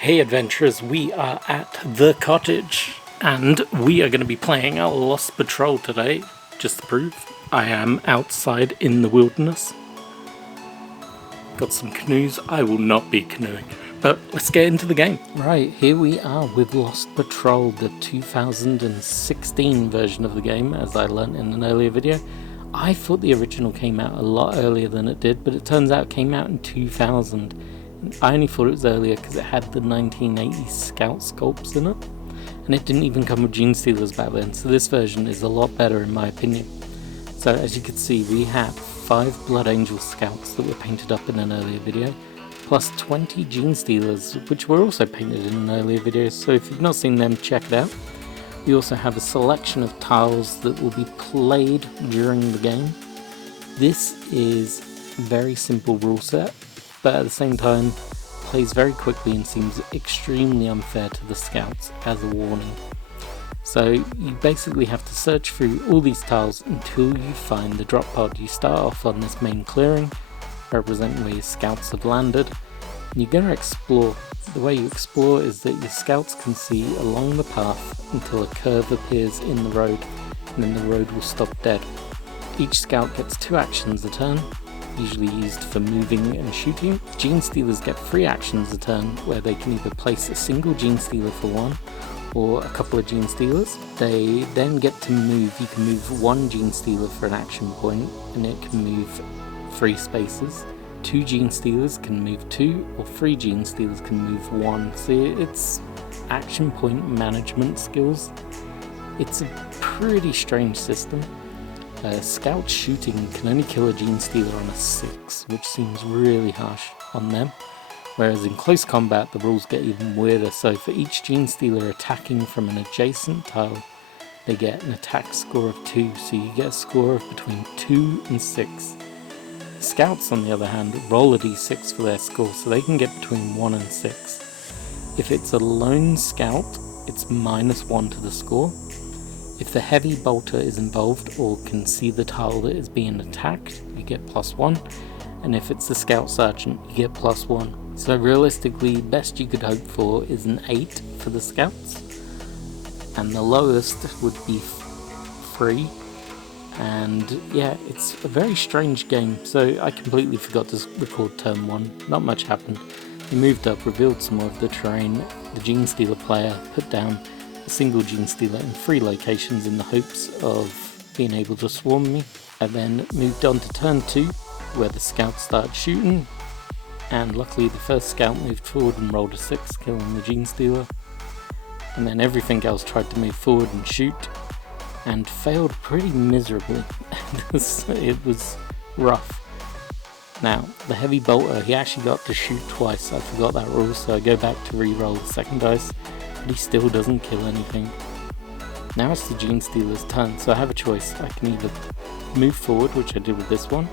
Hey adventurers, we are at the cottage, and we are going to be playing our Lost Patrol today. Just to prove, I am outside in the wilderness. Got some canoes. I will not be canoeing, but let's get into the game. Right, here we are with Lost Patrol, the 2016 version of the game, as I learnt in an earlier video. I thought the original came out a lot earlier than it did, but it turns out it came out in 2000. I only thought it was earlier because it had the 1980s scout sculpts in it, and it didn't even come with Genestealers back then, so this version is a lot better in my opinion. So as you can see, we have 5 Blood Angel scouts that were painted up in an earlier video, plus 20 Genestealers, which were also painted in an earlier video, so if you've not seen them, check it out. We also have a selection of tiles that will be played during the game. This is a very simple rule set, but at the same time plays very quickly and seems extremely unfair to the scouts as a warning. So you basically have to search through all these tiles until you find the drop pod. You start off on this main clearing, representing where your scouts have landed, and you're going to explore. The way you explore is that your scouts can see along the path until a curve appears in the road, and then the road will stop dead. Each scout gets 2 actions a turn, usually used for moving and shooting. Genestealers get 3 actions a turn, where they can either place a single Genestealer for 1 or a couple of Genestealers. They then get to move. You can move 1 Genestealer for an action point, and it can move 3 spaces. 2 Genestealers can move 2, or 3 Genestealers can move 1. So it's action point management skills. It's a pretty strange system. Scout shooting can only kill a Genestealer on a 6, which seems really harsh on them. Whereas in close combat, the rules get even weirder. So for each Genestealer attacking from an adjacent tile, they get an attack score of 2. So you get a score of between 2 and 6. Scouts, on the other hand, roll a d6 for their score, so they can get between 1 and 6. If it's a lone scout, it's -1 to the score. If the heavy bolter is involved or can see the tile that is being attacked, you get +1, and if it's the scout sergeant, you get +1. So realistically, best you could hope for is an 8 for the scouts, and the lowest would be 3. And yeah, it's a very strange game, so I completely forgot to record turn 1. Not much happened. We moved up, revealed some more of the terrain. The Genestealer player put down a single Genestealer in 3 locations in the hopes of being able to swarm me. I then moved on to turn 2, where the scouts started shooting, and luckily the first scout moved forward and rolled a 6, killing the Genestealer. And then everything else tried to move forward and shoot, and failed pretty miserably. It was rough. Now, the heavy bolter, he actually got to shoot twice. I forgot that rule, so I go back to re-roll the second dice, but he still doesn't kill anything. Now it's the Genestealer's turn, so I have a choice. I can either move forward, which I did with this one,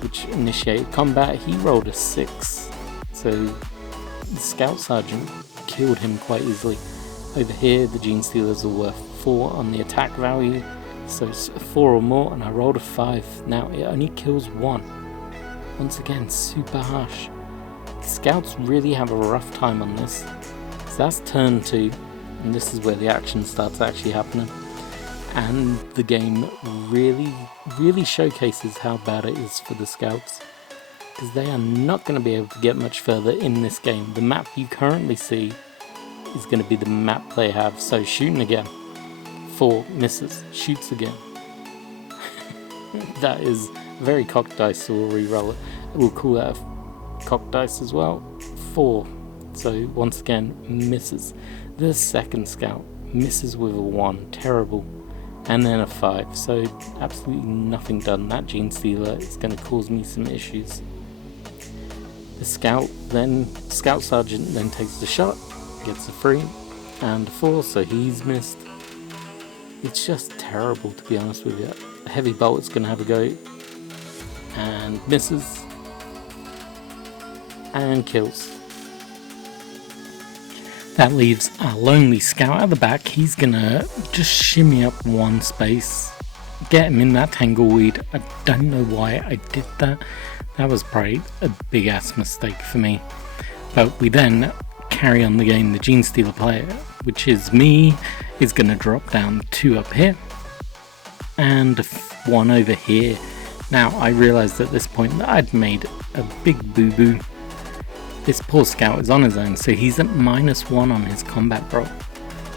which initiated combat. He rolled a 6, so the Scout Sergeant killed him quite easily. Over here, the Genestealers are worth 4 on the attack value, so it's 4 or more, and I rolled a 5. Now it only kills 1. Once again, super harsh. The Scouts really have a rough time on this. So that's turn 2, and this is where the action starts actually happening. And the game really showcases how bad it is for the Scouts, because they are not going to be able to get much further in this game. The map you currently see is going to be the map they have. So shooting again, 4 misses, shoots again. That is very cocked dice, so we'll re-roll it. We'll call that a cocked dice as well. 4, so once again misses. The second scout misses with a 1, terrible, and then a 5, so absolutely nothing done. That Genestealer is going to cause me some issues. The scout sergeant then takes the shot, gets a 3 and a 4, so he's missed. It's just terrible, to be honest with you. A heavy bolt's going to have a go and misses and kills. That leaves our lonely scout at the back. He's going to just shimmy up 1 space, get him in that tangleweed. I don't know why I did that. That was probably a big ass mistake for me. But we then carry on the game, the Genestealer player, which is me, is going to drop down 2 up here and 1 over here. Now I realised at this point that I'd made a big boo-boo. This poor scout is on his own, so he's at -1 on his combat roll.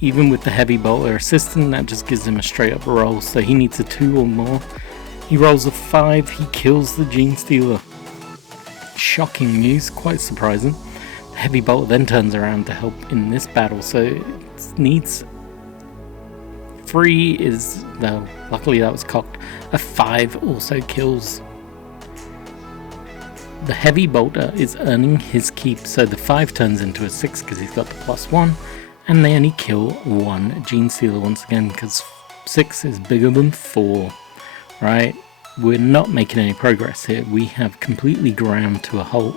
Even with the heavy bolter assistant, that just gives him a straight up roll, so he needs a 2 or more. He rolls a 5, he kills the Genestealer. Shocking news, quite surprising. The heavy bolter then turns around to help in this battle, so it needs 3 is, no, luckily that was cocked. A 5 also kills. The heavy bolter is earning his keep, so the 5 turns into a 6 because he's got the +1, and they only kill 1 Genestealer once again because 6 is bigger than 4. Right? We're not making any progress here. We have completely ground to a halt,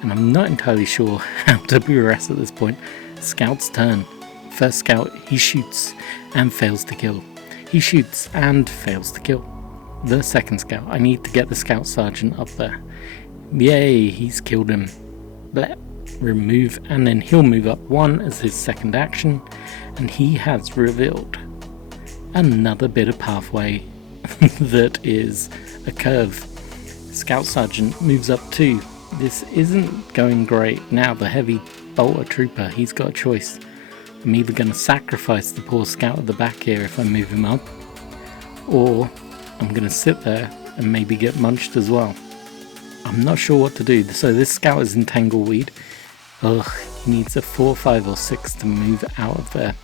and I'm not entirely sure how to progress at this point. Scout's turn. First scout, he shoots and fails to kill. He shoots and fails to kill. The second scout, I need to get the scout sergeant up there. Yay, he's killed him. Bleh. Remove, and then he'll move up 1 as his second action, and he has revealed another bit of pathway that is a curve. Scout sergeant moves up 2. This isn't going great. Now the heavy bolter trooper, he's got a choice. I'm either going to sacrifice the poor scout at the back here if I move him up, or I'm going to sit there and maybe get munched as well. I'm not sure what to do. So this scout is in Tangleweed. Ugh, he needs a 4, 5 or 6 to move out of there.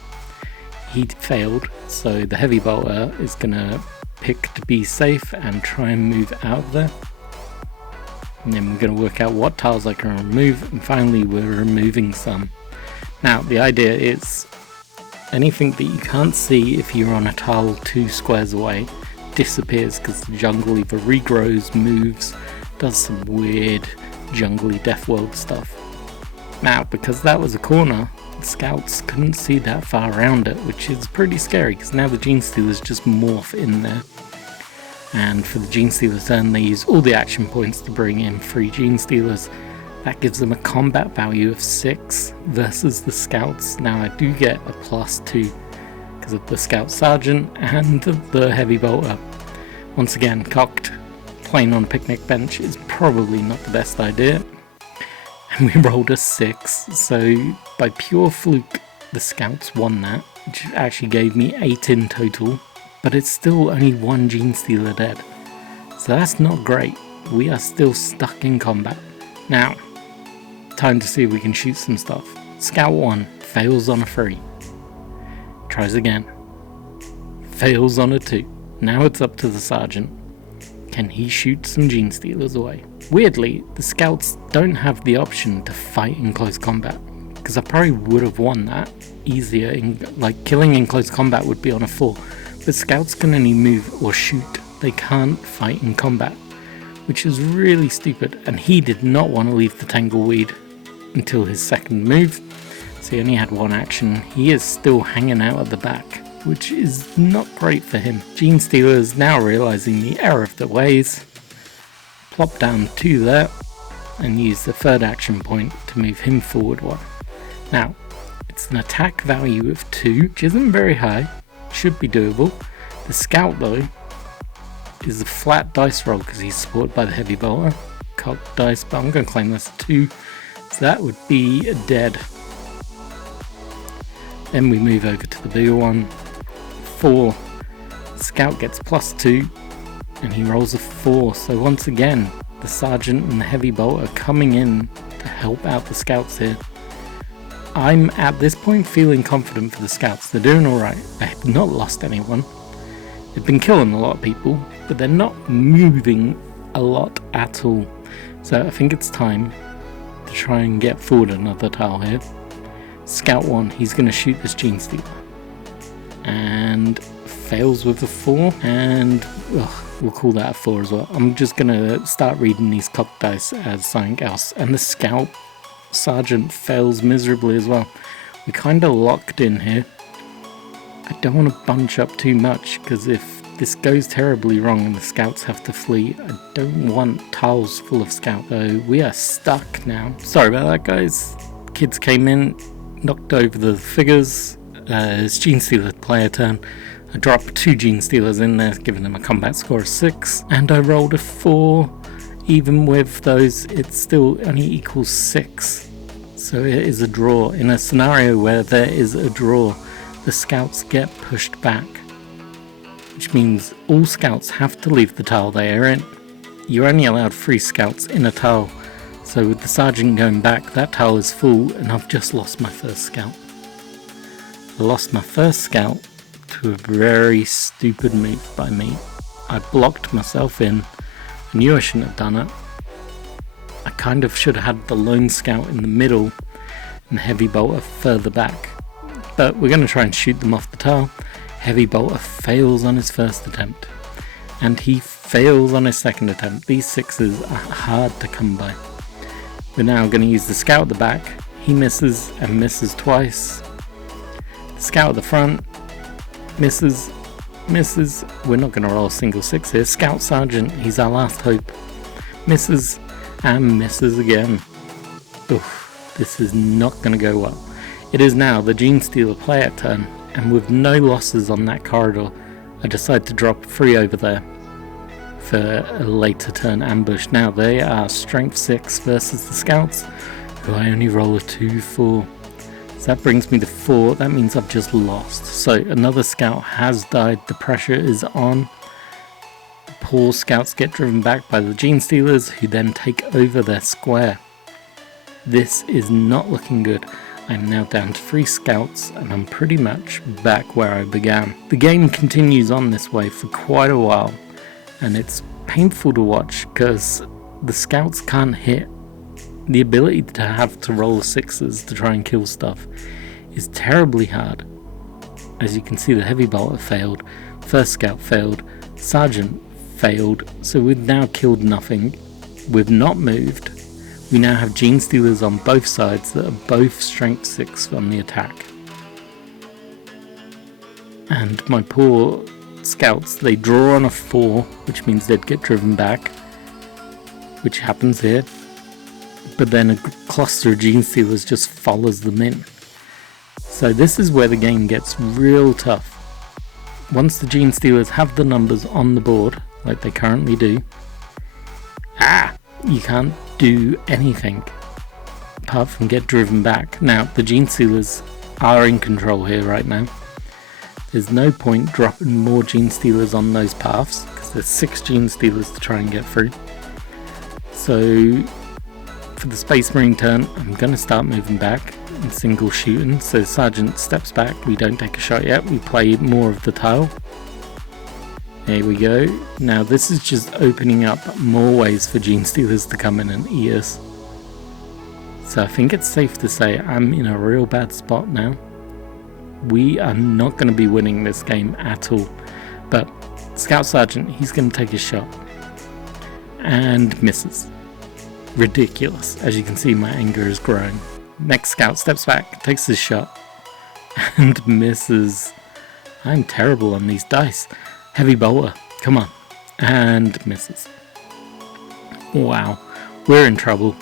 He failed, so the heavy bolter is going to pick to be safe and try and move out of there. And then we're going to work out what tiles I can remove, and finally we're removing some. Now the idea is anything that you can't see if you're on a tile 2 squares away disappears because the jungle either regrows, moves, does some weird jungly death world stuff. Now because that was a corner, the scouts couldn't see that far around it, which is pretty scary because now the Genestealers just morph in there. And for the Genestealers turn, they use all the action points to bring in 3 Genestealers. That gives them a combat value of 6 versus the scouts. Now I do get a +2 because of the scout sergeant and the heavy bolter. Once again, cocked. Playing on a picnic bench is probably not the best idea. And we rolled a 6, so by pure fluke the scouts won that, which actually gave me 8 in total, but it's still only 1 Genestealer dead. So that's not great. We are still stuck in combat. Now, time to see if we can shoot some stuff. Scout 1 fails on a 3. Tries again. Fails on a 2. Now it's up to the sergeant. Can he shoot some Genestealers away? Weirdly, the scouts don't have the option to fight in close combat, because I probably would have won that easier. Like killing in close combat would be on a 4, but scouts can only move or shoot. They can't fight in combat, which is really stupid. And he did not want to leave the Tangleweed until his second move, so he only had 1 action. He is still hanging out at the back, which is not great for him. Genestealers, now realizing the error of their ways, plop down 2 there and use the third action point to move him forward 1. Now, it's an attack value of 2, which isn't very high, should be doable. The scout though is a flat dice roll because he's supported by the heavy bolter. Cocked dice, but I'm going to claim that's a 2, so that would be dead. Then we move over to the bigger one. 4. Scout gets +2 and he rolls a 4, so once again the sergeant and the heavy bolter are coming in to help out the scouts here. I'm at this point feeling confident for the scouts. They're doing alright. They have not lost anyone. They've been killing a lot of people, but they're not moving a lot at all. So I think it's time to try and get forward another tile here. Scout 1, he's going to shoot this Genestealer. And fails with a 4, and we'll call that a 4 as well. I'm just going to start reading these cocked dice as something else. And the scout sergeant fails miserably as well. We're kind of locked in here. I don't want to bunch up too much, because if this goes terribly wrong and the scouts have to flee, I don't want tiles full of scouts. So we are stuck now. Sorry about that, guys. kids came in, knocked over the figures. It's Genestealer player turn. I dropped 2 Genestealers in there, giving them a combat score of 6, and I rolled a 4. Even with those, it still only equals 6. So it is a draw. In a scenario where there is a draw, the scouts get pushed back, which means all scouts have to leave the tile they are in. You're only allowed 3 scouts in a tile, so with the sergeant going back, that tile is full, and I've just lost my first scout. I lost my first scout to a very stupid move by me. I blocked myself in. I knew I shouldn't have done it. I kind of should have had the lone scout in the middle and the heavy bolter further back. But we're going to try and shoot them off the tile. Heavy bolter fails on his first attempt. And he fails on his second attempt. These 6s are hard to come by. We're now going to use the scout at the back. He misses and misses twice. The scout at the front misses. We're not going to roll a single 6 here. Scout sergeant, he's our last hope. Misses and misses again. Oof, this is not going to go well. It is now the Genestealer player turn, and with no losses on that corridor, I decide to drop 3 over there for a later turn ambush. Now they are strength 6 versus the scouts, who I only roll a 2 for. So that brings me to 4. That means I've just lost. So another scout has died. The pressure is on. Poor scouts get driven back by the Genestealers, who then take over their square. This is not looking good. I'm now down to 3 scouts, and I'm pretty much back where I began. The game continues on this way for quite a while, and it's painful to watch because the scouts can't hit. The ability to roll 6s to try and kill stuff is terribly hard. As you can see, the heavy bolter failed, first scout failed, sergeant failed, so we've now killed nothing. We've not moved. We now have Genestealers on both sides that are both strength 6 on the attack. And my poor scouts, they draw on a 4, which means they'd get driven back, which happens here. But then a cluster of Genestealers just follows them in. So this is where the game gets real tough. Once the Genestealers have the numbers on the board, like they currently do, you can't do anything apart from get driven back. Now, the Genestealers are in control here right now. There's no point dropping more Genestealers on those paths, because there's 6 Genestealers to try and get through. So for the Space Marine turn, I'm going to start moving back and single shooting. So Sergeant steps back, we don't take a shot yet, we play more of the tile. There we go. Now this is just opening up more ways for Genestealers to come in and eat us. So I think it's safe to say I'm in a real bad spot now. We are not going to be winning this game at all. But Scout Sergeant, he's going to take a shot. And misses. Ridiculous. As you can see, my anger is growing. Next scout steps back, takes his shot, and misses. I'm terrible on these dice. Heavy bolter, come on, and misses. Wow, we're in trouble.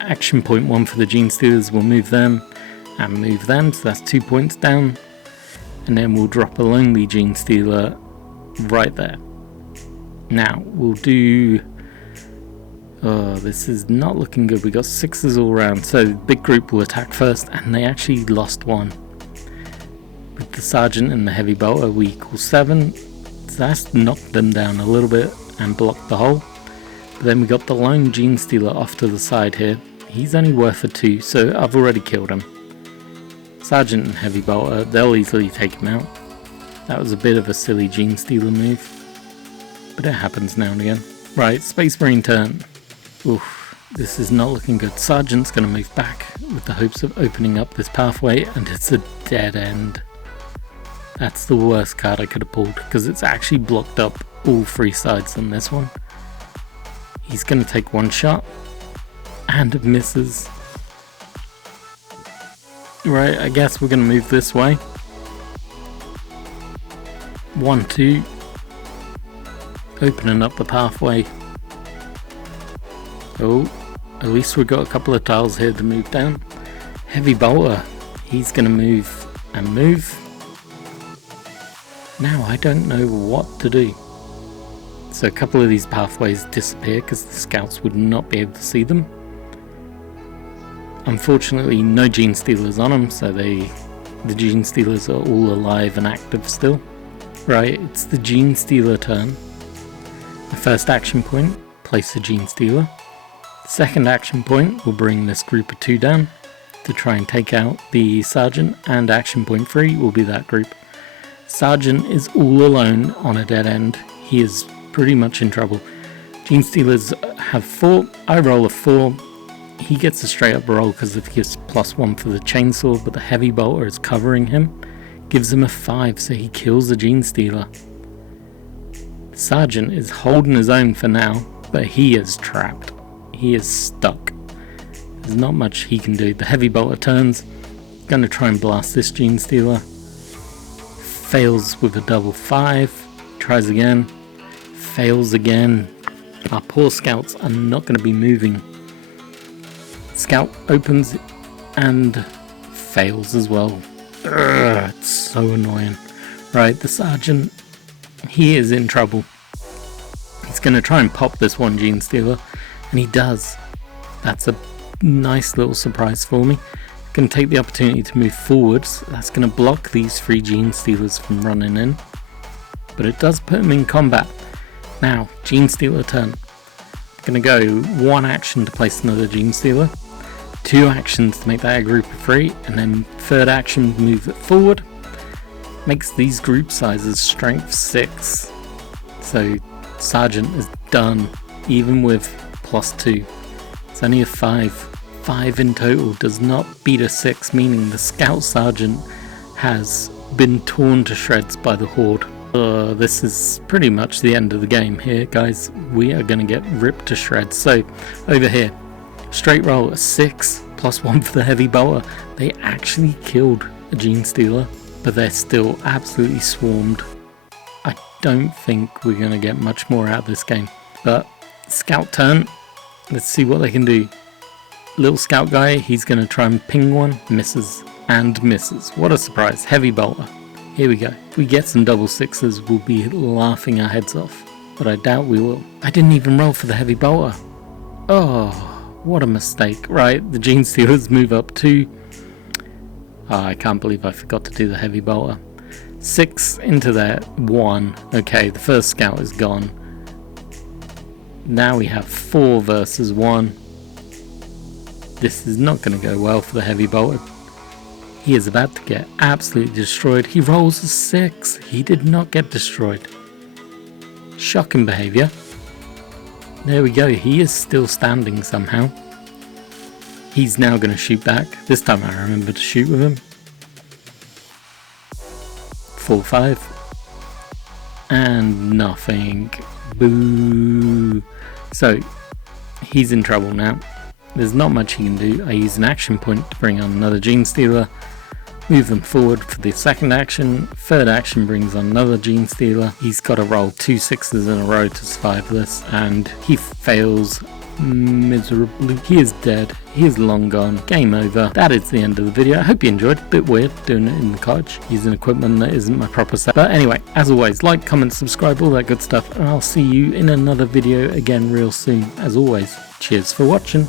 Action point 1 for the Genestealers, we'll move them, and move them, so that's 2 points down. And then we'll drop a lonely Genestealer right there. Now, we'll do... Oh, this is not looking good. We got 6s all around. So the big group will attack first, and they actually lost 1. With the sergeant and the heavy bolter, we equal 7. So that's knocked them down a little bit and blocked the hole. But then we got the lone Genestealer off to the side here. He's only worth a 2, so I've already killed him. Sergeant and heavy bolter, they'll easily take him out. That was a bit of a silly Genestealer move, but it happens now and again. Right, Space Marine turn. Oof, this is not looking good. Sergeant's going to move back with the hopes of opening up this pathway, and it's a dead end. That's the worst card I could have pulled, because it's actually blocked up all 3 sides on this one. He's going to take 1 shot, and misses. Right, I guess we're going to move this way. 1, 2. Opening up the pathway. Oh, at least we've got a couple of tiles here to move down. Heavy bolter, he's going to move and move. Now I don't know what to do. So a couple of these pathways disappear because the scouts would not be able to see them. Unfortunately, no Genestealers on them, so the Genestealers are all alive and active still. Right, it's the Genestealer turn. The first action point, place a Genestealer. Second action point will bring this group of 2 down to try and take out the Sergeant, and action point 3 will be that group. Sergeant is all alone on a dead end. He is pretty much in trouble. Genestealers have 4, I roll a 4, he gets a straight up roll because it gives +1 for the chainsaw, but the heavy bolter is covering him, gives him a 5, so he kills the Genestealer. Sergeant is holding his own for now, but he is trapped. He is stuck. There's not much he can do. The heavy bolter turns, gonna try and blast this Genestealer. Fails with a double 5, tries again, fails again. Our poor scouts are not going to be moving. Scout opens and fails as well. Ugh, it's so annoying. Right, the Sergeant, he is in trouble. He's going to try and pop this one Genestealer, and he does. That's a nice little surprise for me. Going to take the opportunity to move forwards. That's going to block these 3 Genestealers from running in, but it does put him in combat. Now, Genestealer turn. Going to go 1 action to place another Genestealer, 2 actions to make that a group of 3, and then 3rd action move it forward. Makes these group sizes strength 6. So Sergeant is done, even with +2. It's only a 5. 5 in total does not beat a 6, meaning the Scout Sergeant has been torn to shreds by the Horde. This is pretty much the end of the game here, guys. We are going to get ripped to shreds. So, over here, straight roll, a 6, +1 for the heavy bolter. They actually killed a Genestealer, but they're still absolutely swarmed. I don't think we're going to get much more out of this game. But, Scout turn, let's see what they can do. Little Scout guy, he's going to try and ping one, misses, and misses. What a surprise, heavy bolter. Here we go. If we get some double 6s, we'll be laughing our heads off. But I doubt we will. I didn't even roll for the heavy bolter. Oh, what a mistake. Right, the Genestealers move up 2. Oh, I can't believe I forgot to do the heavy bolter. 6 into that 1. Okay, the first scout is gone. Now we have 4 versus 1. This is not going to go well for the heavy bolter. He is about to get absolutely destroyed. He rolls a 6. He did not get destroyed. Shocking behaviour. There we go. He is still standing somehow. He's now going to shoot back. This time I remember to shoot with him. 4-5. And nothing. Boo. So, he's in trouble now. There's not much he can do. I use an action point to bring on another Genestealer. Move them forward for the second action. 3rd action brings on another Genestealer. He's got to roll 2 6s in a row to survive this, and he fails miserably. He is dead. He is long gone. Game over. That is the end of the video. I hope you enjoyed. Bit weird doing it in the cottage, using equipment that isn't my proper set. But anyway, as always, like, comment, subscribe, all that good stuff, and I'll see you in another video again real soon. As always, cheers for watching.